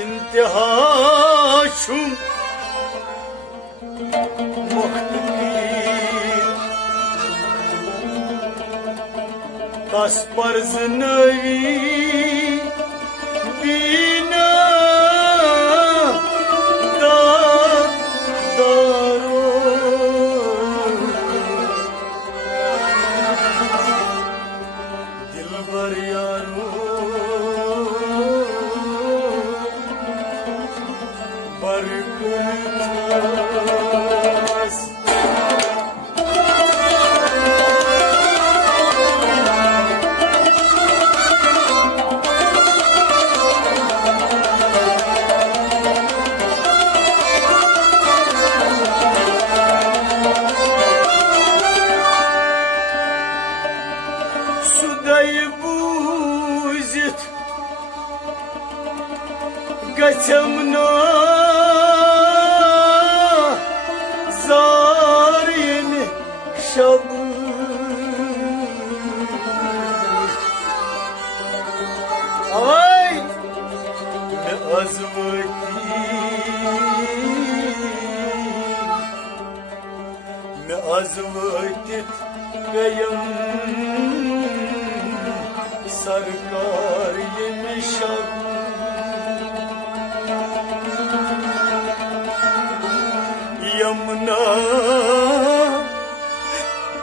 इंतहा छुम तस पर्ज नवी बीना दारो दिलबर यारो बरकत गचम ना ज़ारिन शब ay ne azvati gayam sarkar yemişam Yamuna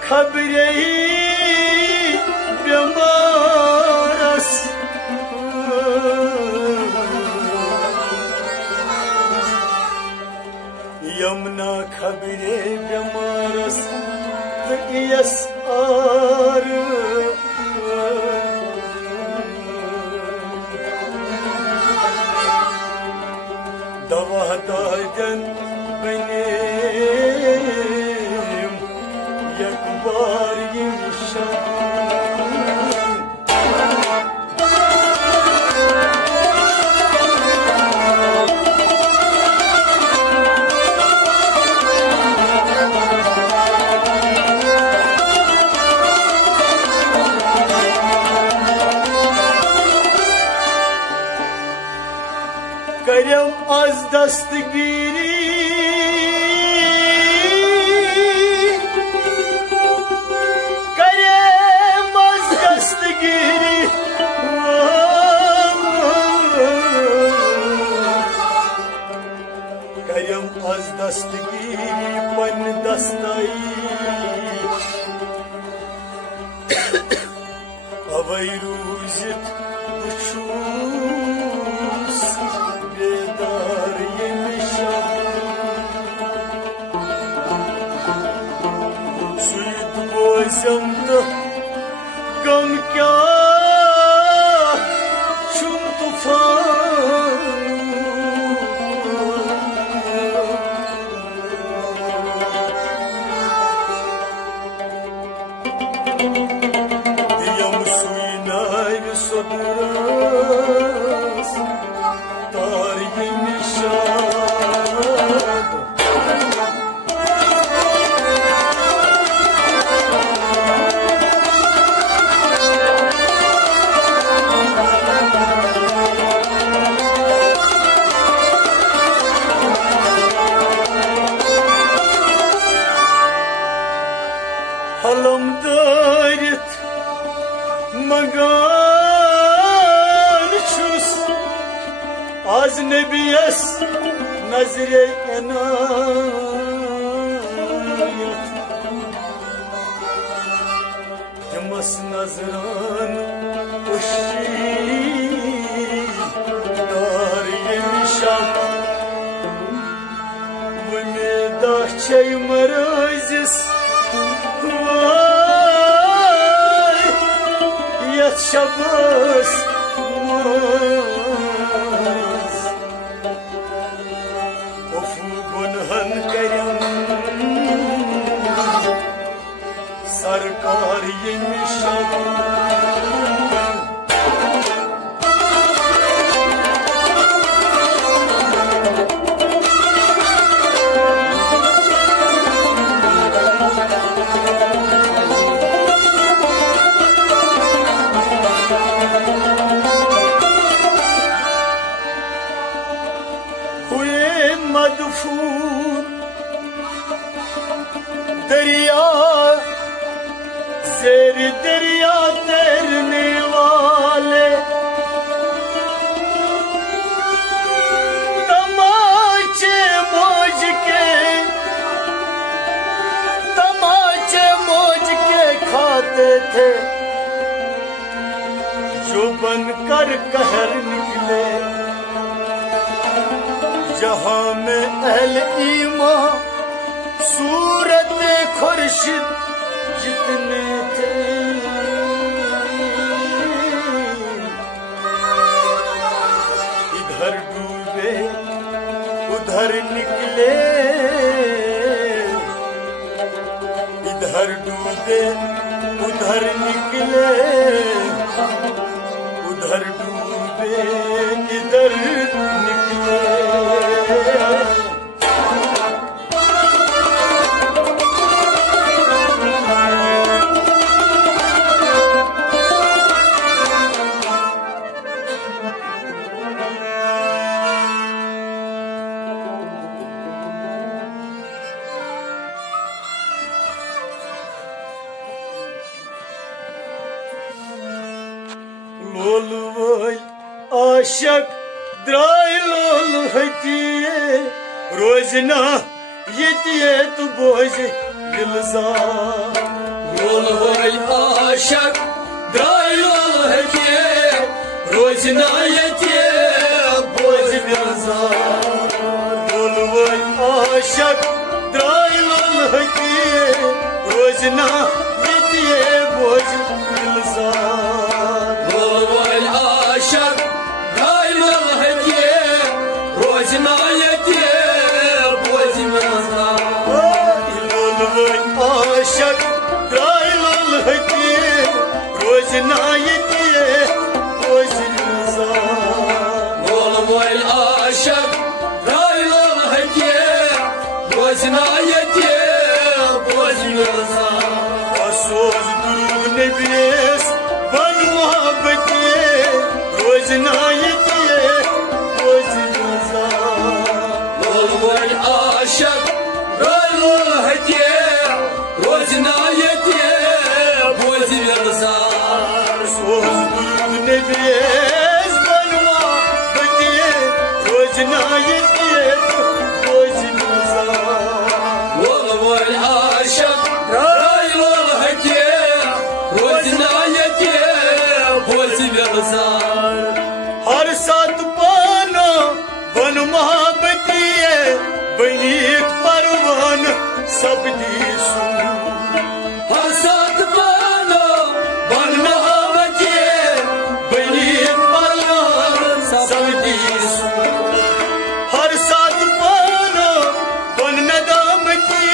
खबरे बेमारस यमुना खबरे बेमारस तकियस आर दवा दाजन benim yakbar yemişim Karım az dastgiri az dastgiri pan dastay avay ruzit uçus bedar yemişam suyut bozamda gam kya çum tufan halam darit magan çus az nebiyes nazire enayet yamas nazran hoşi dar yemişam bu medahçey marazis yat şabız maz ofu gunhan karam sarkar yemişam मदफून दरिया शेर दरिया तैरने वाले तमाचे मौज के खाते थे जो बनकर कहर निकले जहां में अहल ईमान सूरत खुर्शीद जितने थे इधर डूबे उधर निकले इधर डूबे उधर निकले उधर डूबे इधर निकले लोल वल आशक द्राय लोल हतिये रोजना यतिये तु बोझ दिलजार लोल वल आशक द्राय लोल हतिये रोजना यतिये बोझ दिलजार लोल वल आशक द्राय लोल हतिये रोजना यतिये बोझ दिलजार आशक द्राय लोल हतिये रोजना यतिये बोझ दिलजार लोल वल आशक द्राय लोल हतिये रोजना यतिये बोझ दिलजार लोल वल आशक द्राय लोल हतिये रोजना यतिये बोझ दिलजार सोज दुरूद नबीस बन मोहब्बत रोजना यतिये बोझ दिलजार लोल वल आशक द्राय लोल हतिये रोजना यतिये बोझ दिलजार सोज दुरूद नबीस बन मोहब्बत रोजना यतिये बोझ दिलजार लोल वल आशक द्राय लोल हतिये रोजना यतिये बोझ दिलजार हर साथ पानो बन मोहब्बती बनी परवान सब दी सुन हर साथ पानो बन मोहब्बती बनी परवान सब दी सुन हर साथ पानो बन नदामती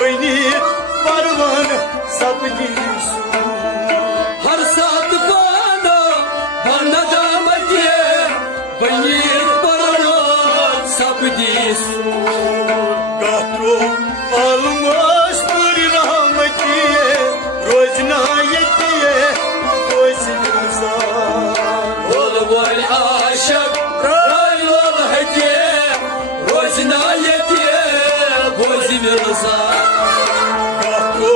बनी परवान सब दी सुन हर साथ पानो बन नदामती बनी परवान सब दी गात्रो आलमास पूरी रहमती रोजना यतिये बोझ दिलजार लोल वल आशक द्राय लोल हतिये रोजना यतिये बोझ दिलजार गात्रो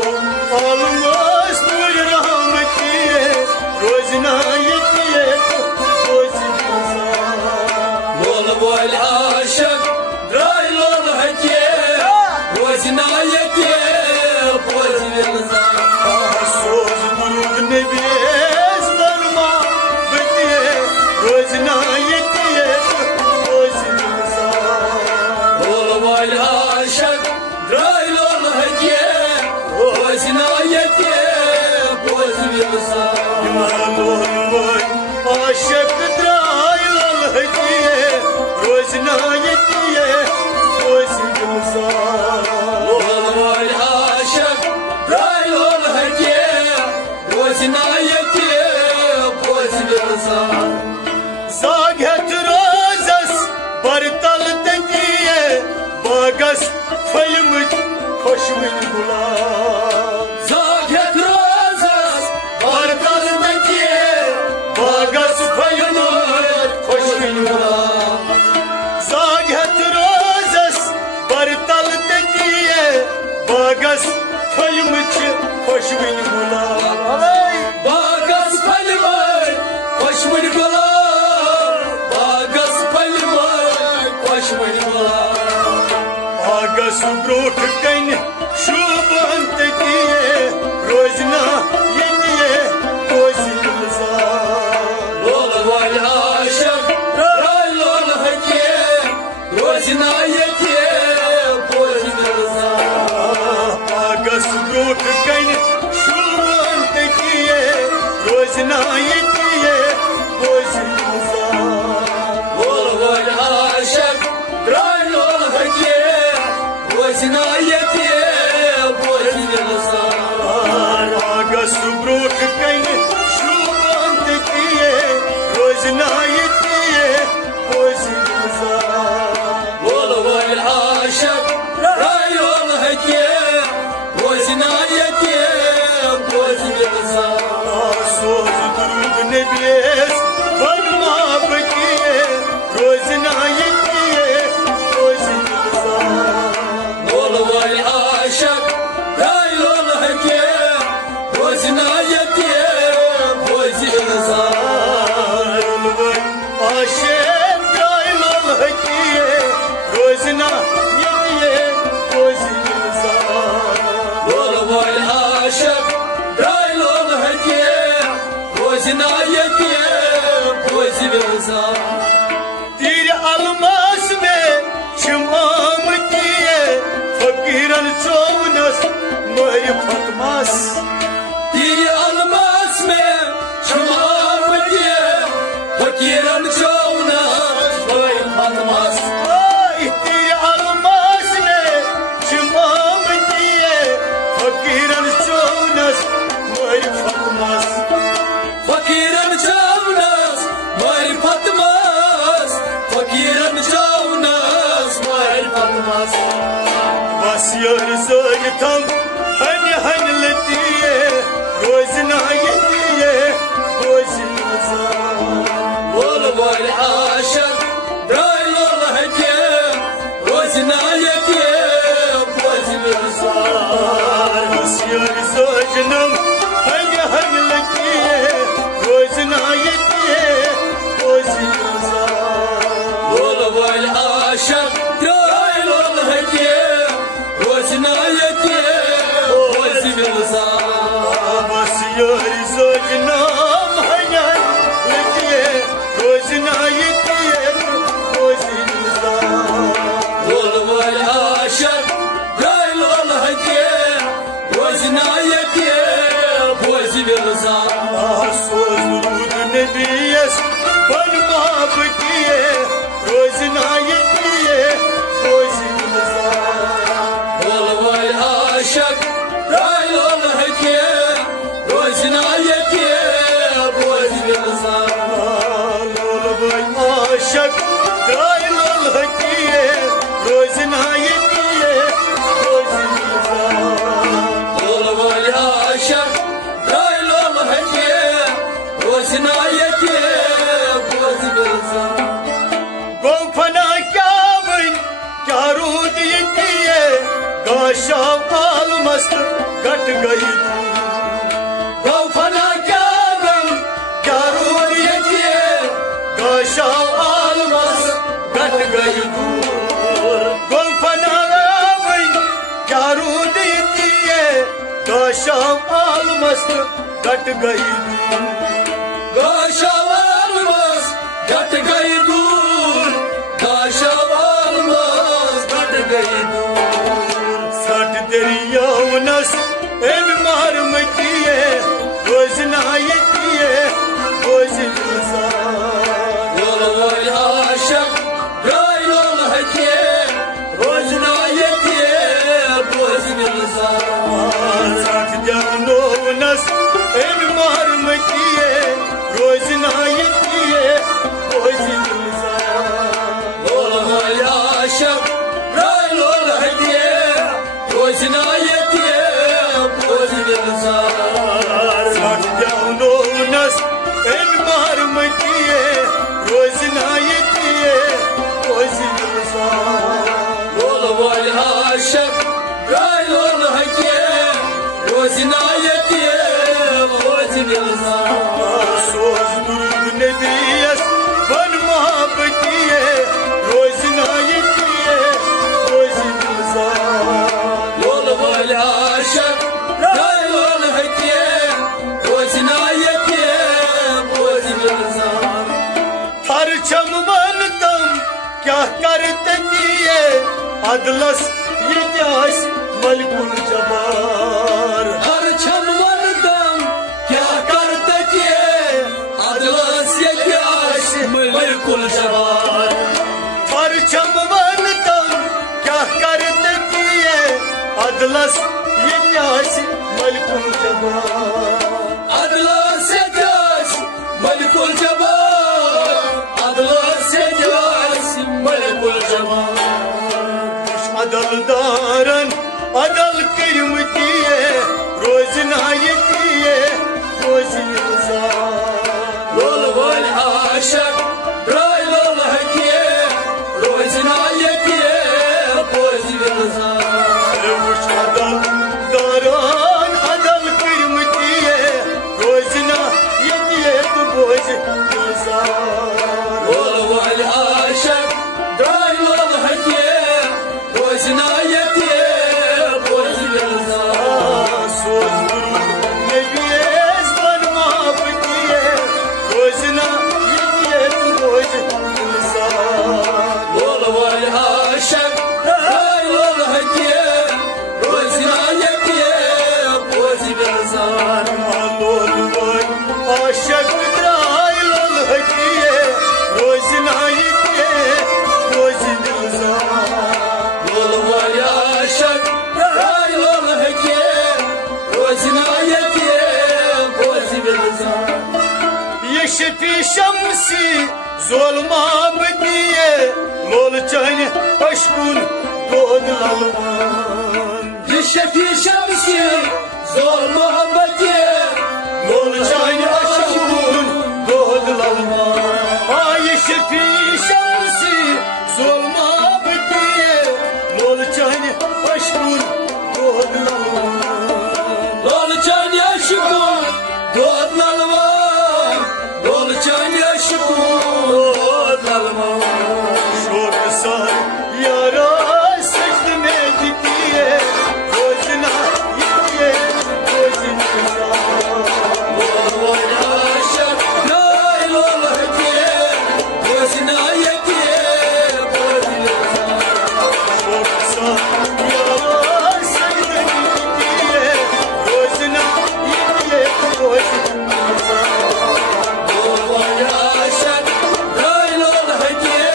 आलमास पूरी रहमती रोजना यतिये बोझ दिलजार लोल वल आशक द्राय लोल हतिये रोजना यतिये बोझ दिलजार सोज दुरूद नबीस बन मोहब्बत रोजना यतिये बोझ दिलजार लोल वल आशक द्राय लोल हतिये रोजना यतिये बोझ दिलजार लोल वल आशक द्राय लोल हतिये रोजना यतिये बोझ दिलजार लोल वल आशक द्राय लोल हतिये रोजना यतिये ब्रोट कन शुभंत दिए रोजना ये दिए कोई लोल वाल आशक ड्राई लोल हजे रोजना ये दिए कोई आगस ब्रोट कन शुभंत दिए रोजना ये दिए कोई लोल वाल आशक ड्राई लोल हजे रोजना ये दिए कोई आगस ब्रोट कन शुभंत दिए रोजना ये दिए कोई लोल वाल आशक ड्राई लोल हजे रोजना ये दिए कोई सोज दुरूद नबीस बनमा बकिए रोजना ये दिए कोई लोल वाल आशक ड्राई लोल हजे रोजना ये दिए कोई आशे ड्राइल हकिए रोजना ये दिए कोई लोल वाल आशक ड्राई लोल हजे रोजना ये दिए कोई तीर अलमास में छिमाम किए फकीरन चौनस मर फतमास तेरी अलमास में शुमार दिए फकीरन चौना कोई फतमास तीर अलमास में छिमाम किए फकीरन चौनस मर फतमास फकीरन चौनस मार फतमास फकीरन चौनस मार फतमास बस यार जोग थम हन हन लतिए रोजना ये दिए कोई लोल वाल आशक ड्राई लोल हजे रोजना ये दिए कोई बस यार जोजनम हन हन लतिए रोजना ये दिए कोई लोल वाल आशक ड्राई लोल हजे रोजना ये दिए कोई बस यार जोजनम हन हन लतिए रोजना ये दिए कोई लोल वाल आशक ड्राई लोल हजे रोजना ये दिए कोई सोज दुरूद नबीस बनमा बकिए रोजना ये दिए कोई लोल वाल आशक ड्राई लोल हजे रोजना ये दिए कोई लोल भाई आशक ड्राइल हकिए रोजना ये दिए लोल वाल आशक ड्राई लोल हजे रोजना ये दिए गोफना क्या वन क्या रूद ये दिए गाशा आल मस्त घट गई गौफना क्या गम क्या रूद ये दिए गाशा आल मस्त घट गई गोफना वन क्या रूद ये दिए गाशा आल मस्त घट गई गाशावाल मस घट गई दूर गाशावाल मस घट गई दूर सट दरियावनस इन मार मकिए रोजना ये दिए कोई लोल वाल आशक ड्राई लोल हजे रोजना ये दिए कोई सट दरियावनस इन मार मकिए रोजना ये दिए कोई क्या करते किए अदलस ये जास मलकुल जबार परचम वंदम क्या करते किए अदलस ये जास मलकुल जबार परचम वंदम क्या करते किए अदलस ये जास मलकुल जबार अदलस ये जास मलकुल जबार अदलस ये जास मलकुल जबार अदलदारन अदल कर्म किए रोजना ये किए रोजी लोल वल आशक ड्राई लोल हकिए रोजना ये किए रोजी अदलदारन अदल कर्म किए रोजना ये किए तो रोजी लोल वल आशक ड्राई लोल हकिए रोजना ये किए रोजी लोल वल आशक ड्राई लोल हकिए रोजना ये किए रोजी आशक द्राय लोल हकिए रोजना ये किए रोजी लोल वल आशक ड्राई लोल हकिए रोजना ये किए रोजी ये शफी शमसी जोलमाम दिए लोल चन अशकुन दोद ललवान ये शफी शमसी जोर मोहब्बत लोल चन अशकुन दोद ललवान ये शफी शमसी जोलमाम दिए लोल चन अशकुन दोद ललवान लोल चन अशकुन दोद ललवान लोल चन अशकुन दोद ललवान शोक सर यारा सजद में दिए रोजना ये रोजना लोल वल आशक ड्राई लोल हकिए रोजना ये किए रोजी शोक सर यारा सजद में दिए रोजना ये रोजना लोल वल आशक ड्राई लोल हकिए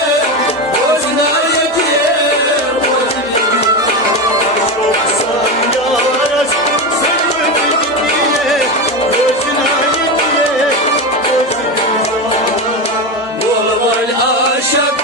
रोजना ये किए रोजी शोक सर यारा सजद में दिए रोजना ये रोजना लोल वल आशक